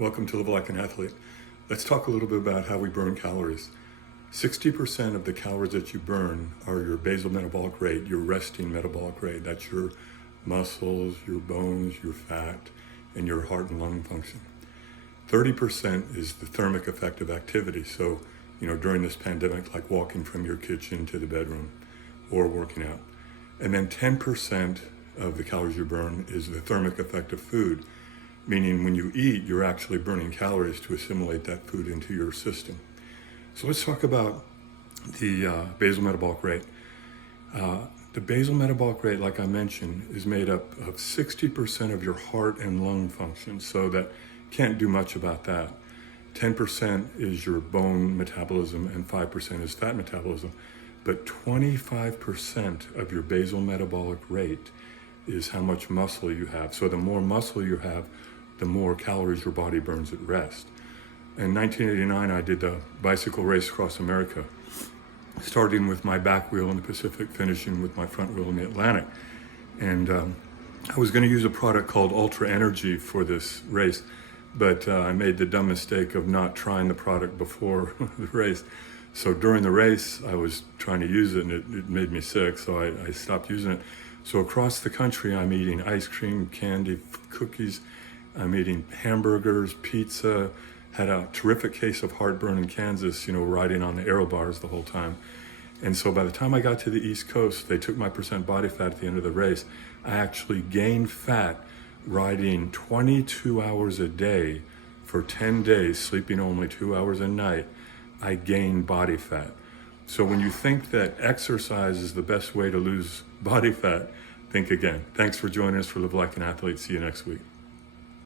Welcome to Live Like an Athlete. Let's talk a little bit about how we burn calories. 60% of the calories that you burn are your basal metabolic rate, your resting metabolic rate. That's your muscles, your bones, your fat, and your heart and lung function. 30% is the thermic effect of activity. So, during this pandemic, like walking from your kitchen to the bedroom or working out. And then 10% of the calories you burn is the thermic effect of food, meaning when you eat, you're actually burning calories to assimilate that food into your system. So let's talk about the basal metabolic rate. The basal metabolic rate, like I mentioned, is made up of 60% of your heart and lung function, so that can't do much about that. 10% is your bone metabolism and 5% is fat metabolism. But 25% of your basal metabolic rate is how much muscle you have. So the more muscle you have, the more calories your body burns at rest. In 1989, I did the bicycle race across America, starting with my back wheel in the Pacific, finishing with my front wheel in the Atlantic. And I was going to use a product called Ultra Energy for this race, but I made the dumb mistake of not trying the product before the race. So during the race, I was trying to use it and it made me sick, so I stopped using it. So across the country, I'm eating ice cream, candy, cookies. I'm eating hamburgers, pizza, had a terrific case of heartburn in Kansas, riding on the aero bars the whole time. And so by the time I got to the East Coast, they took my percent body fat at the end of the race. I actually gained fat riding 22 hours a day for 10 days, sleeping only 2 hours a night. I gained body fat. So when you think that exercise is the best way to lose body fat, think again. Thanks for joining us for Live Like an Athlete. See you next week.